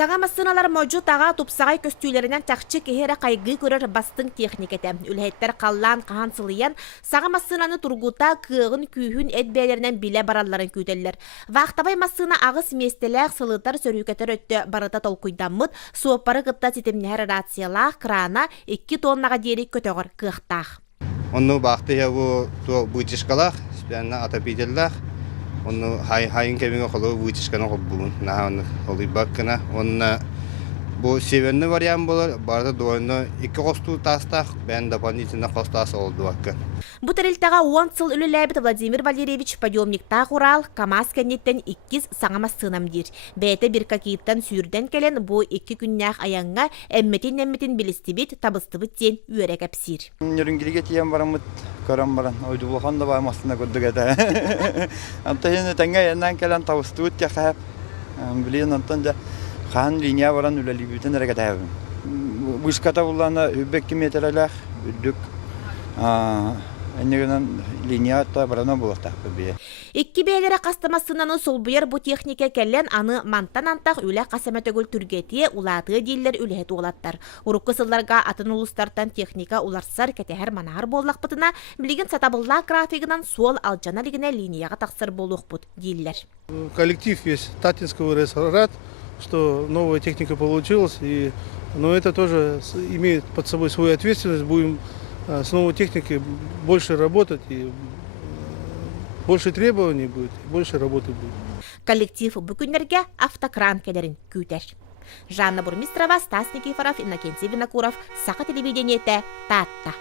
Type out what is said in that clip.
Саҥа массыыналар моджу таға тупсағай көстүйлерінен тақчы кехері қайғы көрір бастың техниката. Үлэһиттэрэ қаллан қахан сылыян саҥа массыынаны тургута кыағын күйхін әдбәлерінен биле баралларын күйтеллер. Вақтабай массыына ағыс местеләқ сылытар сөрүкетер өтті барыта толкуйдаммыт, суоппары кытта ситимнәр рациялаах крана 2 тоннаға дері көтөғыр кыақтақ. Онну бақты яву бутишкалах, спянна атапителлах. Онну хайын кемиңе қолу бутишканы қолбуын. Наһа қолы баккана. Онна бу северный вариант болар. Барды дойны 2 қосту тастақ, бән дополнительно қостасы олды бакка. Бу тарилтаға 10 сыл үліләбіт Владимир Валерьевич подъемниктаа құрал КамАЗ кәнеттен 2 саҥа массыынам дир. Бәйті бір какиттан сүйірден келен бу 2 күннәқ аяңға әмметин білістібет табыстыбыт тен үйәрі кәпсір. Нүрінгіліге тиен барамыт көрім баран. Ойды бұлған да бай массына көрдік әді. Анта хені тәңге яннан келен табыстыбыт те қайып. Білейін антан да қан линия баран үләлібітін әрекет әйбін. Бұшқата бұлланы 2 метрләләқ үддік. Әнегінен линията барана болықтақ бі. 2 бәйлері қастамасынаны сол бұйар бұ техника кәлен аны мантан-антақ үлі қасаметөгіл түргетие улатығы дейлер үліхет олаттар. Урыққы сылларға атын ұлыстартан техника уларсар кәтәхер манағыр боллақ бұтына білген сатабылла графигынан сол алжана лигіне линияға тақсыр болуқ бұд дейлер. Коллектив весь Татинского РС рад, что новая техника получилась, но это тоже имеет под собой свою ответственность. Будем с новой техникой больше работать, и больше требований будет, больше работы будет. Коллектив бүкіндерге автокран кәлерін күйтер. Жанна Бурмистрова, Стас Никифоров, Иннокентий Винокуров, Сақа телевидениеті Татта.